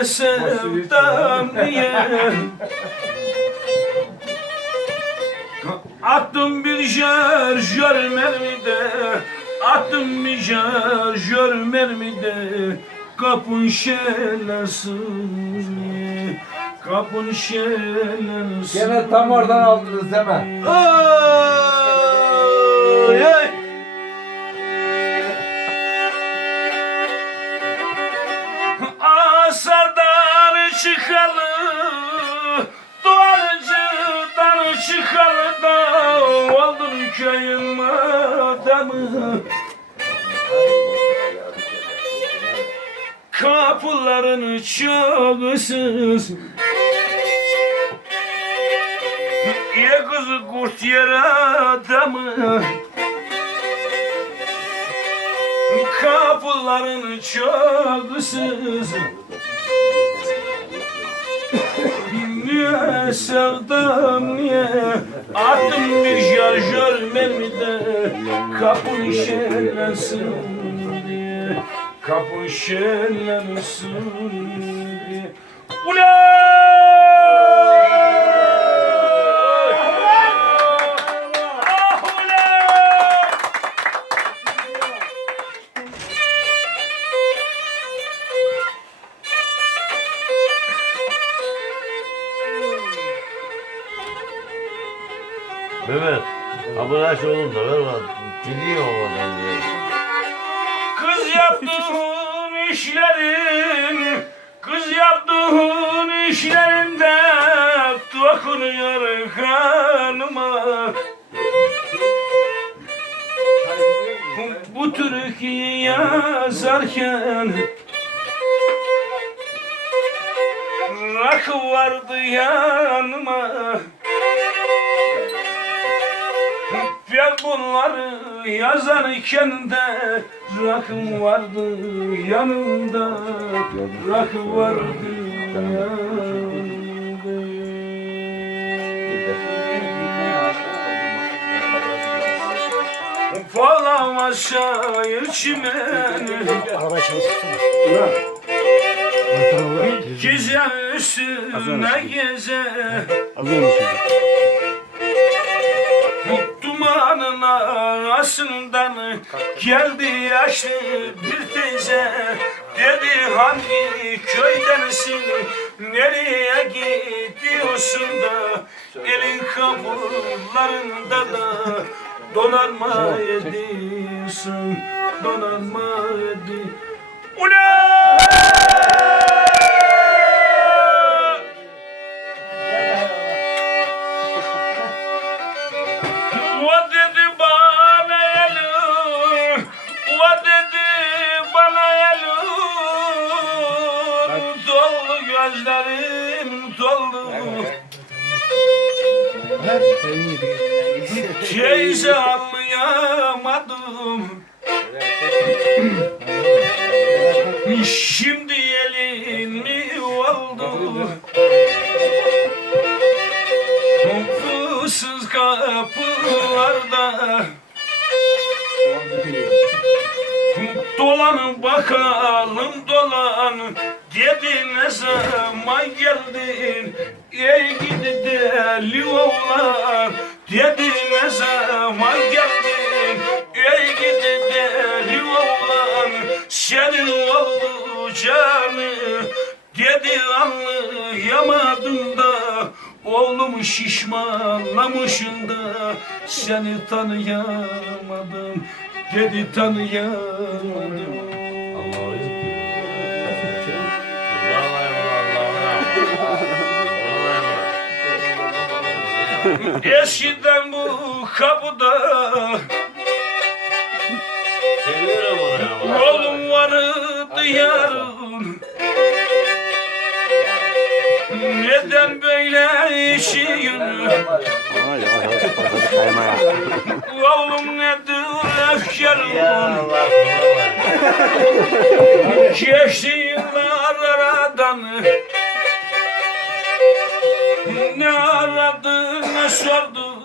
Niye sevdam niye? Attım bir şarjör mermide. Attım bir şarjör mermide. Kapın şelasını Kapın şelasını Gene tam oradan aldınız hemen. Ay, ay. Çıkalı Duvarcıdan çıkalı da Oldun köyün adamı. Kapıların çok ıssız Ye kızı kurt yer adamı. Kapıların çok ıssız Niye sevdam niye? Attım bir şarjör mermide Kapın şenlensin diye. Kapın şenlensin diye. Ah Mehmet, abone oğlum da ver bana. Dinliyor oradan diye. Kız yaptığın işlerin Kız yaptığın işlerinde Dokunuyor kanıma Bu türküyü yazarken Rakı vardı yanıma Ben bunları yazarken de Rakım vardı yanımda Rakı vardı Falan aşağı çimeni Gece üstüne geze Dumanın arasından geldi yaşlı bir teyze. Dedi hangi köydensin? Nereye gidiyorsun da? Elin kapılarında da donanma ediyorsun Donanma ediyorsun Ulan! Teyze anlayamadım. Şimdi elin mi oldu? Kapısız kapılarda Dolanın bakalım dolan Dedi ne zaman geldin Ey gidi deli oğlan Dedi ne zaman geldin Ey gidi deli oğlan Senin oldu canı. Dedi anlayamadım da Oğlum şişmanlamışın da. Seni tanıyamadım Dedi tanıyamadım Eskiden bu kapıda. Seviyorum onu ya. Oğlum vardı yarın Neden böyle işin Oğlum nedir Allah. Geçti yıllar aradan. Ne sordu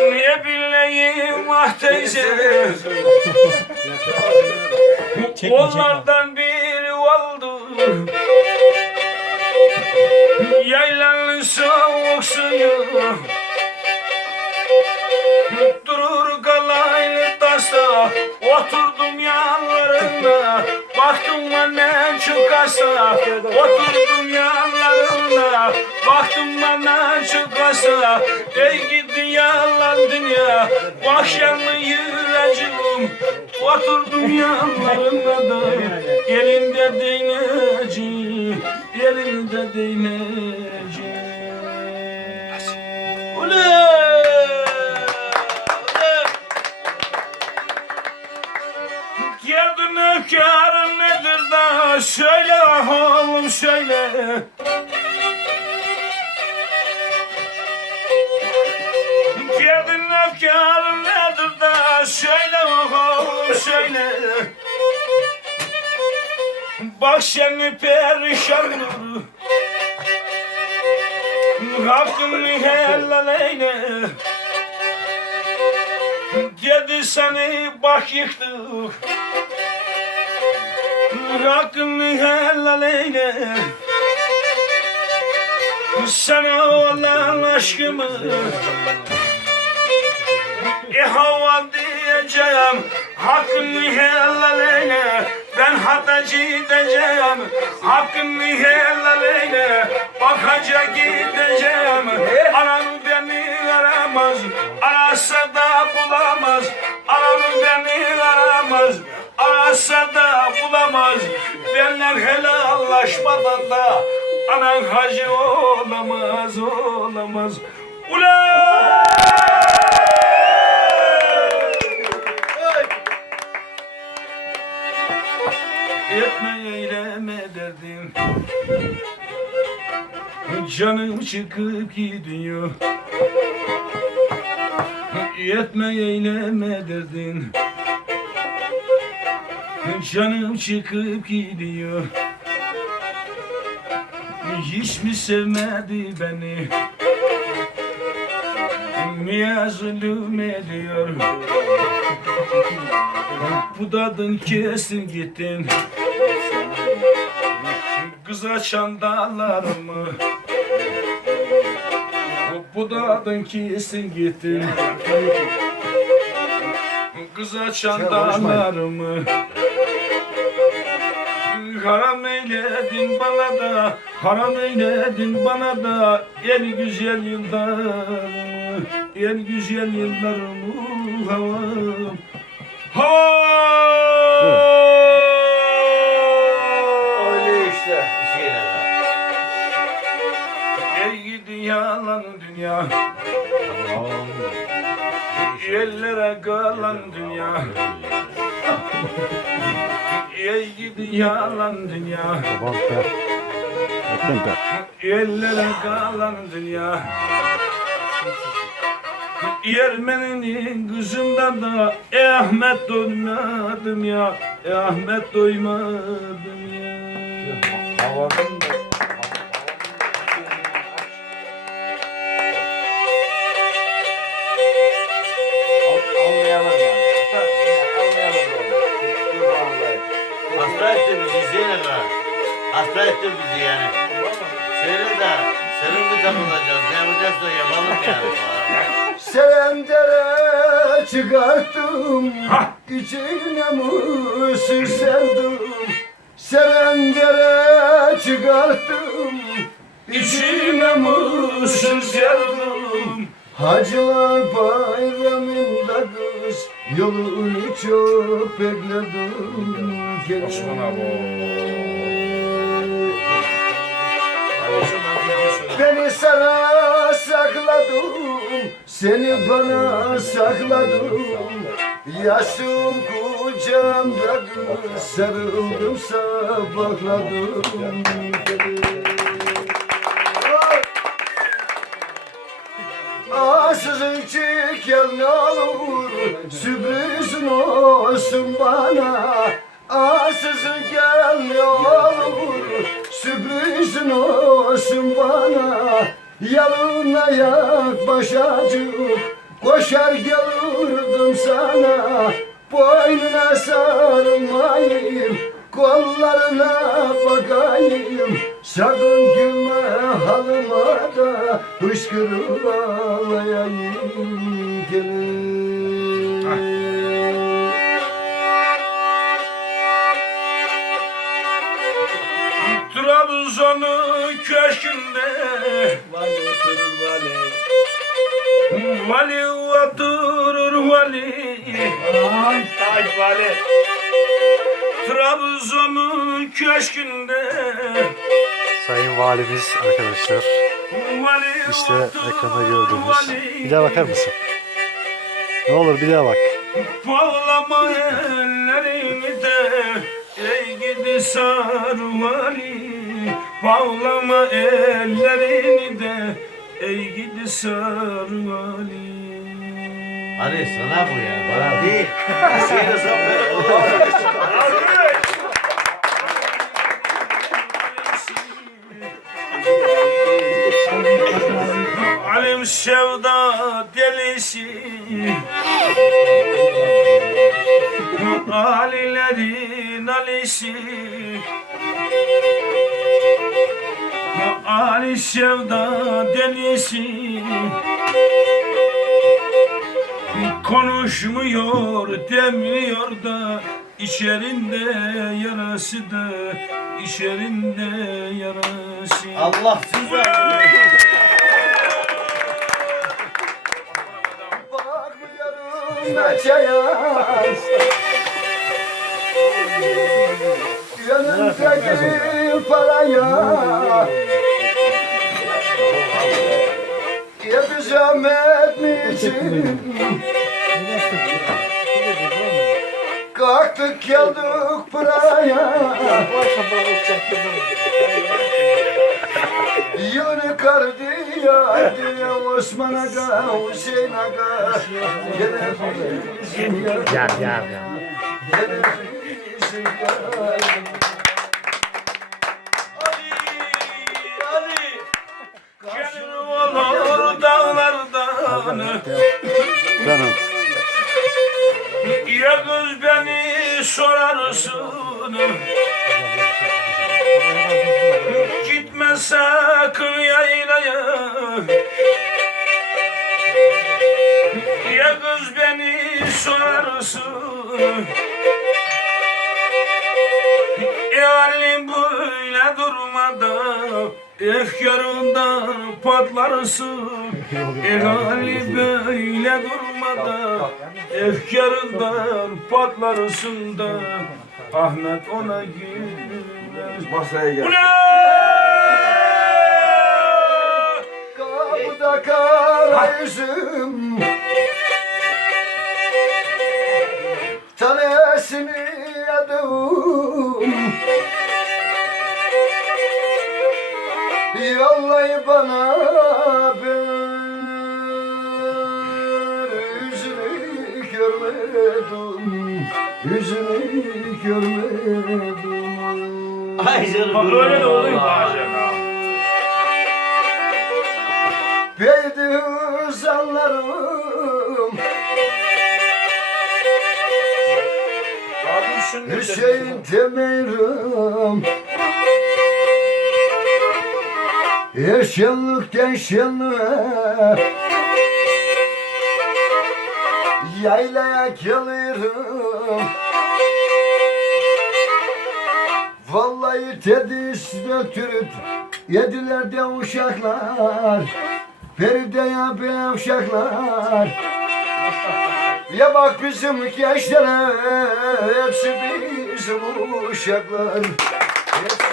Ne bileyim ah teyze Onlardan bir oldu Yaylanın soğuk suyu. Durur kalaylı taşta Oturdum yanlarına Baktım bana çok hasta. Oturdum yanlarına Baktım bana çok hasta. Ey gidi yalan dünya. Vahşemli yüreğim Oturdum yanlarına da. Elinde değneci Elinde değneci söyle oğlum söyle Geldin efkarın nedir da söyle oğlum söyle Bak seni perişanım. Hakkını helal eyle Dedi seni bak yıktık Hakkını helal eyle. Sana olan aşkımı E hava diyeceğim. Hakkını helal eyle. Ben hatacı gideceğim Hakkını helal eyle. Bak hacca gideceğim. Anam beni aramaz Arasa da bulamaz. Anam beni aramaz Arasa da bulamaz. Benler helallaşmadan da Anan hacı olamaz olamaz. Ulan! Etme eyleme derdim. Canım çıkıp gidiyor. Etme eyleme derdin Canım çıkıp gidiyor. Hiç mi sevmedi beni? Niye zulüm ediyor. Bu dadın kesin gittin. Kıza çandalarımı Bu dadın kesin gittin. Kıza çandalarımı Haram eyledin bana da Haram eyledin bana da. En güzel yıllarımı En güzel yıllarımı Havam Havam Öyle işte. Şey. Ey gidi yalan dünya. Ellere kalan dünya Ey gidi yalan dünya. Ellere kalan dünya. Yermeninin kızından da Ahmet doymadım ya. Ahmet doymadım ya. Havanın Hasta etti bizi Zeynep ha. Hasta etti bizi yani. Söyle de senin mi takılacağız? Ne yapacağız da yapalım yani. Serendere çıkarttım içine musu sevdim Serendere çıkarttım İçime mutsuz yardım Hacılar bayramında Yolunu çok bekledim Osman abi. Beni sana sakladım Seni bana sakladım. Yaşım kucağımda Sarıldım sabahladım olur Sürprizin olsun bana Ansızın gel ne olur Sürprizin olsun bana Yalın ayak başacık Koşar gelirdim sana Boynuna sarılmayayım Kollarına Sakın gülme halıma da Hışkırıp ağlayayım gelin Trabzon'un köşkünde Vali oturur vali. Vali oturur vali Ay taş vali. Trabzon'un köşkünde Sayın Valimiz arkadaşlar. Vali İşte ekranda gördüğünüz. vali. Bir daha bakar mısın? Ne olur bir daha bak. Bağlama ellerini de Ey gidi sarı vali Bağlama ellerini de Ey gidi sarı vali Ali sana bu ya. Bana değil. Hüseyin'e sen böyle olur. Alim sevda delisi Alilerin alisi Ali sevda delisi. Konuşmuyor demiyor da içerinde yarası da içerinde yarası. Allah size. Bakmıyorum meçeye Yanımdaki paraya Ya bir zahmet? Kalktık geldik buraya Yürü kardiya diye Osman Aga, Hüseyin Aga bizim ya. Gene bizim Canım. Ya kız beni sorarsın Gitme sakın yaylaya Ya kız beni sorarsın Yani böyle durmada Efkarından patlarsın Yani böyle durmada Efkarından patlarsın da Ahmet ona gülmez Masaya gel. Kapıda kara yüzüm Tanesini yedim Yollayı bana bir Yüzünü görmedim Yüzünü görmedim Ay canım. Bak öyle de oluyor bazen. Beydi uzanlarım Hüseyin demirim Her şenlikten şenliğe Yaylaya gelirim Vallahi tedisle türüt Yediler de uşaklar. Feride ya be uşaklar Ya bak bizim gençlere Hepsi bizim uşaklar. Hepsi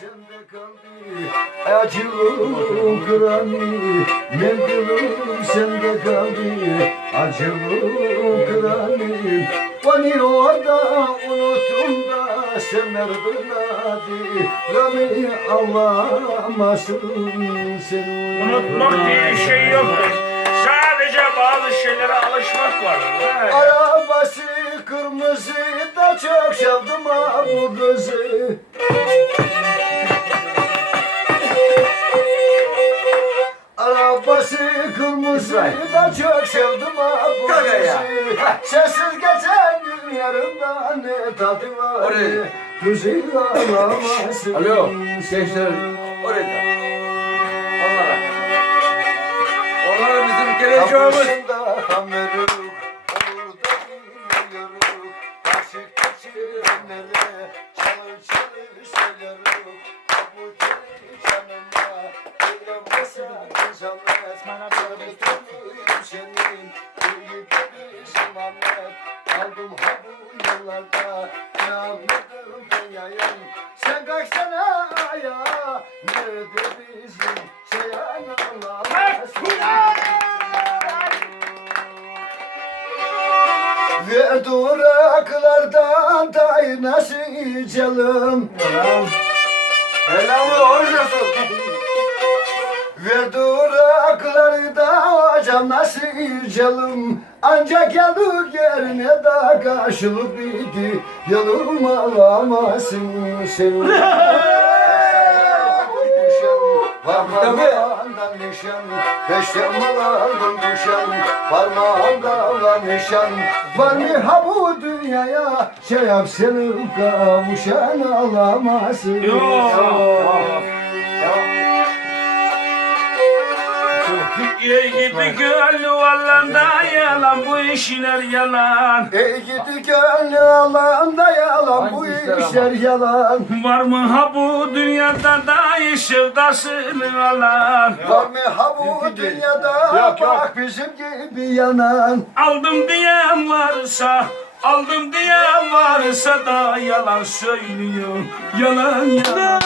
Sende kaldı acılım kırani Mendilum sende kaldı. Acılım kırani Beni orada unuttum da sen neredin hadi Gami ağlamasın seni Unutmak diye şey yoktur. Sadece bazı şeylere alışmak. He. Arabası kırmızı da çok sevdim ha bu kızı Arabası kırmızı da çok sevdim bu Gaga ya. Sessiz geçen günler Yanlarında ne tadı var Oraya. Güzel alamazsın Alo, gençler oraya. Onlara. Onlara bizim geleceğimiz. Kapısında hameruk nasıl canım Ancak geldik yerine de karşılık bitti Yolum alamazsın seni Parmağımdan nişan Beşte mal aldım kuşan Parmağımda var nişan Var mı ha bu dünyaya? Şey yap seni kavuşan alamazsın Ey gidi gönlü vallanda yalan bu işler yalan. Ey gidi gönlü Allah'ında yalan Bu işler yalan. Var mı ha bu dünyada da sevdasını alan? Var mı ha bu dünyada Bak bizim gibi yanan. Aldım diyen varsa Aldım diyen varsa da yalan söylüyor. Yalan yalan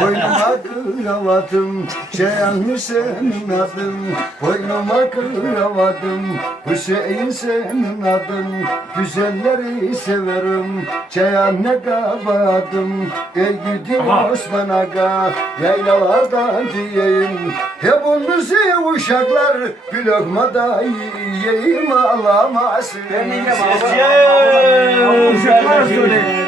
Boynuma kıramadım Ceyhan Hüseyin adım Boynuma kıramadım Hüseyin senin adın. Güzelleri severim Ceyhan ne kabadım Ey gidi. Osman Aga Yaylalardan diyeyim. Hepinizi uşaklar Bir lokma da yiyeyim söyleyin. söyleyin.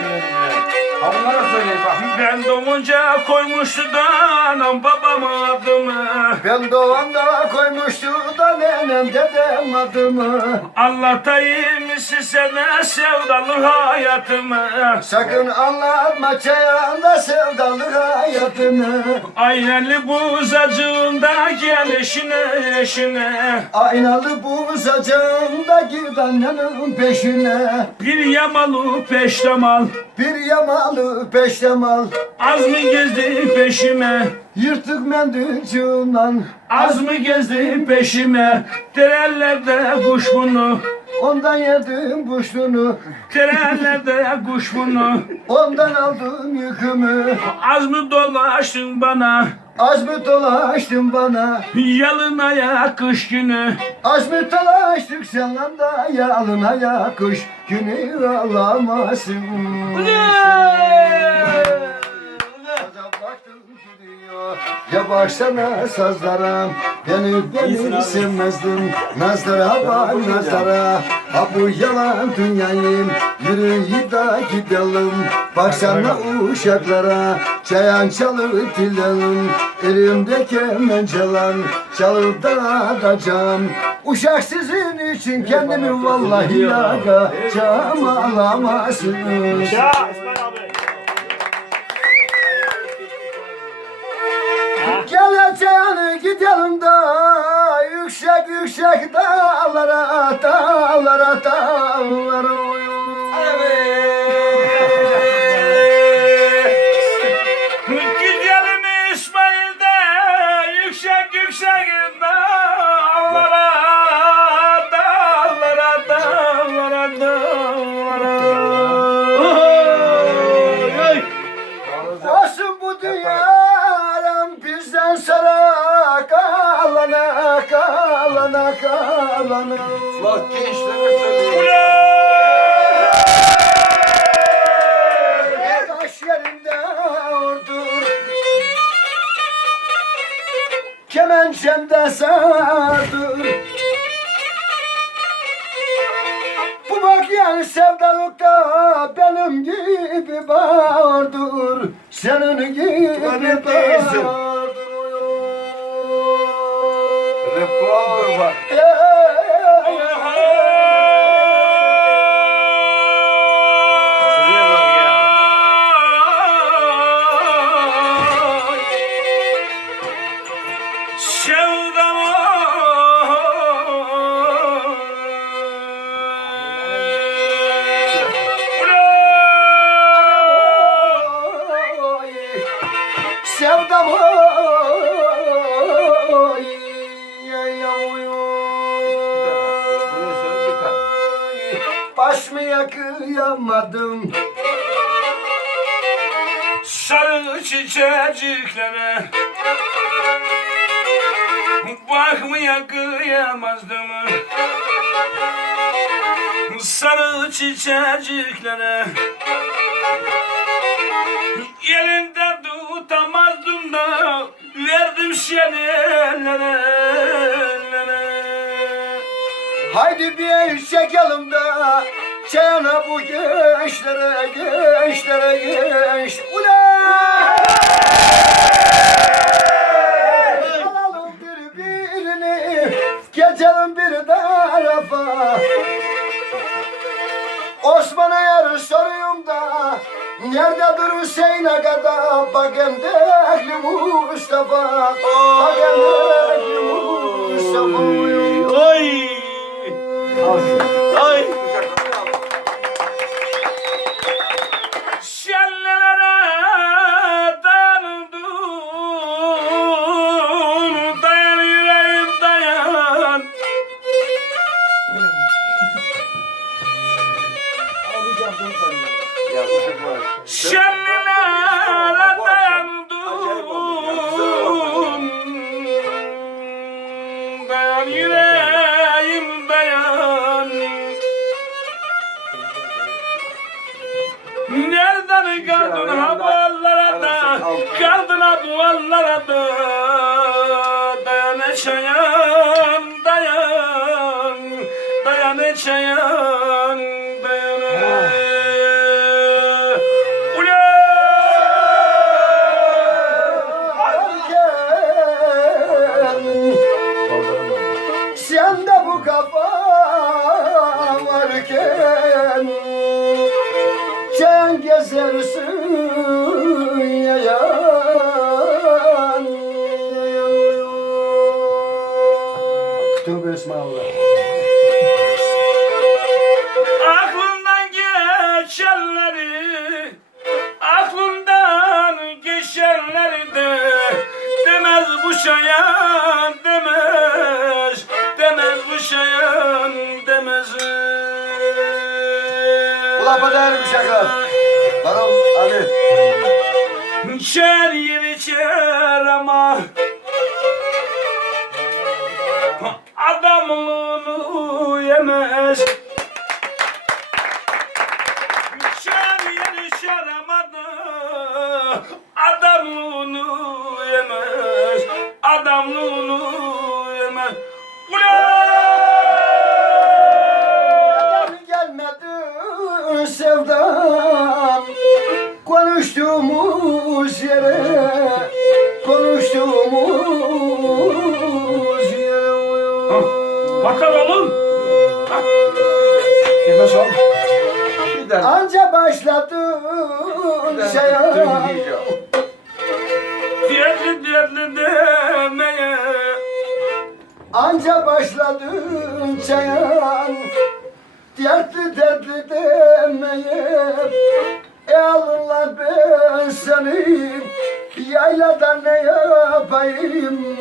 Onlara söyleyin bak. Ben doğunca koymuştu da anam babam adımı. Ben doğanda koymuştu da nenem dedem adımı. Anlatayım size sevdalı hayatımı. Sakın anlatma çayanda sevdalı hayatını Aynalı buzacığında gelişine eşine Aynalı buzacağımda git annenin peşine. Bir yamalı peştemal. Bir yamalı peştemal Az mı gezdi peşime? Yırtık mendilciğinden Az mı gezdi peşime? Terellerde kuş bunu Ondan yedim kuşluğunu Terellerde kuş bunu Ondan aldım yükümü. Az mı dolaştın bana? Az mı dolaştın bana? Yalın ayak kış günü. Az mı dolaştık seninle da Yalın ayak kış günü alamazsın Baktım Ya baksana sazlara Beni beni sevmezdin. Nazlara bak nazlara. Ha bu yalan dünyayım Yürü da gidelim. Baksana uşaklara Çayan çalır dilelim. Elimde kemen çalan Çalıp da atacağım. Uşak sizin için kendimi vallahi yakacağım alamazsınız Geleceğini gidelim da yüksek yüksek dağlara dağlara dağlara çiçeklere Bakmaya kıyamazdım Sarı çiçeklere Elinde tutamazdım da Verdim seni ellere Haydi bir çekelim de Çayana bu gençlere gençlere genç. Ulan! Alalım birbirini Geçelim bir tarafa. Osman'a yar soruyorum da Nerede dur Hüseyin Aga'da Bak endekli Mustafa. Bak geçer Ulan bu değerli bir şaka. Bana Ali Çer yeri çer ama Adamlığını yemez yere Konuştuğumuz yere Bakar oğlum. Nefes al. Anca başladın şeye. Dertli dertli demeye. Anca başladın çayan Dertli dertli demeye. E Allah ben seni Yaylada ne yapayım?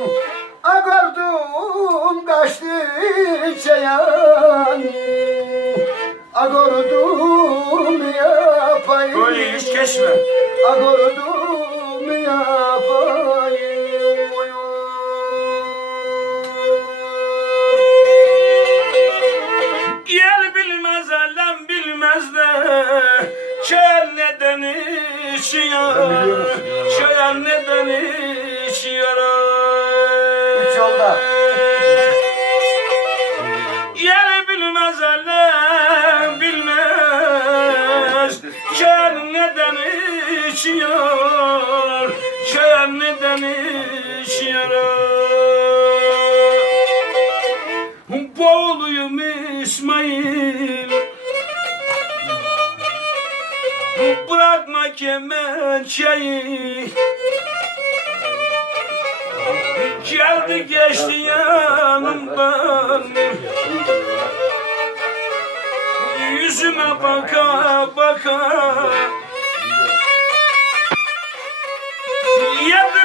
Agordum kaçtı çayan Agordum yapayım. Böyle hiç geçme Agordum yapayım. Yel bilmez elem bilmez de Çel neden içiyor? Çel neden içiyor? Üç yolda. Yel bilmez elem bilmez. Çel neden içiyor? Çel neden içiyor kemençeyi Geldi geçti yanımdan Yüzüme baka baka